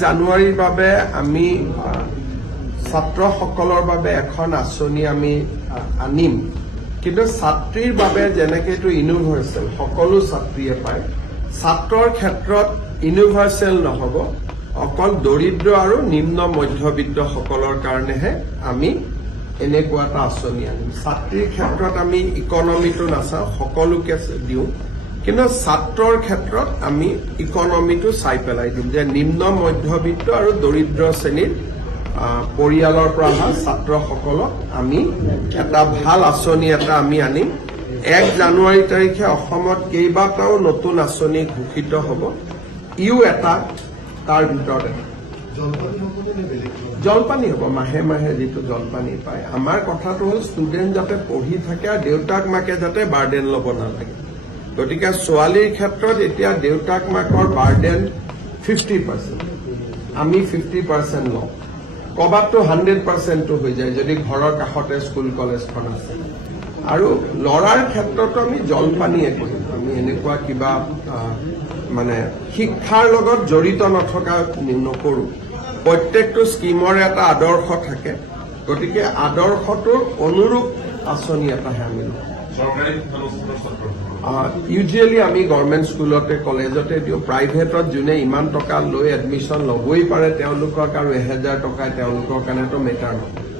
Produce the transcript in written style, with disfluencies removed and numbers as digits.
জানুৱাৰীৰ বাবে আমি ছাত্ৰসকলৰ বাবে এখন আঁচনি আমি আনিম কিন্তু ছাত্ৰীৰ বাবে যেনেকৈ এইটো ইউনিভাৰ্চেল সকলো ছাত্ৰীয়ে পায় ছাত্ৰৰ ক্ষেত্ৰত ইউনিভাৰ্চেল নহব অকল দৰিদ্ৰ আৰু নিম্ন মধ্যবিত্তসকলৰ কাৰণেহে আমি এনেকুৱা এটা আঁচনি আনিম ছাত্ৰীৰ ক্ষেত্ৰত আমি ইকনমিটো নাচাওঁ সকলোকে দিওঁ কিন্তু ছাত্ৰৰ ক্ষেত্ৰত আমি ইকনমিটো চাই পেলাই দিম যে নিম্ন মধ্যবিত্ত আৰু দৰিদ্ৰ শ্ৰেণীৰ পৰিয়ালৰ পৰা অহা ছাত্ৰসকলক আমি এটা ভাল আঁচনি এটা আমি আনিম 1 জানুৱাৰী তাৰিখে অসমত কেইবাটাও নতুন আঁচনি ঘোষিত হ'ব ইউ এটা তাৰ ভিতৰত জলপানী হ'ব মাহে মাহে যিটো জলপানী পায় আমাৰ কথাটো হ'ল ষ্টুডেণ্ট যাতে পঢ়ি থাকে আৰু দেউতাক মাকে যাতে বাৰ্ডেন ল'ব নালাগে গতিকে ছোৱালীৰ ক্ষেত্ৰত এতিয়া দেউতাক মাকৰ বাৰ্ডেন 50% আমি 50% লওঁ কবাতটো 100% হৈ যায় যদি ঘৰৰ কাষতে স্কুল কলেজখন আছে আৰু লৰাৰ ক্ষেত্ৰত আমি জলপানীয়ে কৰিম আমি এনেকুৱা কিবা মানে শিক্ষাৰ লগত জড়িত নথকা নকৰো প্ৰত্যেকটো স্কিমৰ এটা আদৰ্শ থাকে গতিকে আদৰ্শটোৰ অনুৰূপ আঁচনি এটাহে আমি লওঁ ইউজুৱেলি আমি গভৰ্ণমেণ্ট স্কুলতে কলেজতে দিওঁ প্ৰাইভেটত যোনে ইমান টকা লৈ এডমিশ্যন ল'বই পাৰে তেওঁলোকক আৰু 1000 টকাই তেওঁলোকৰ কাৰণেতো মেটাৰ নহয়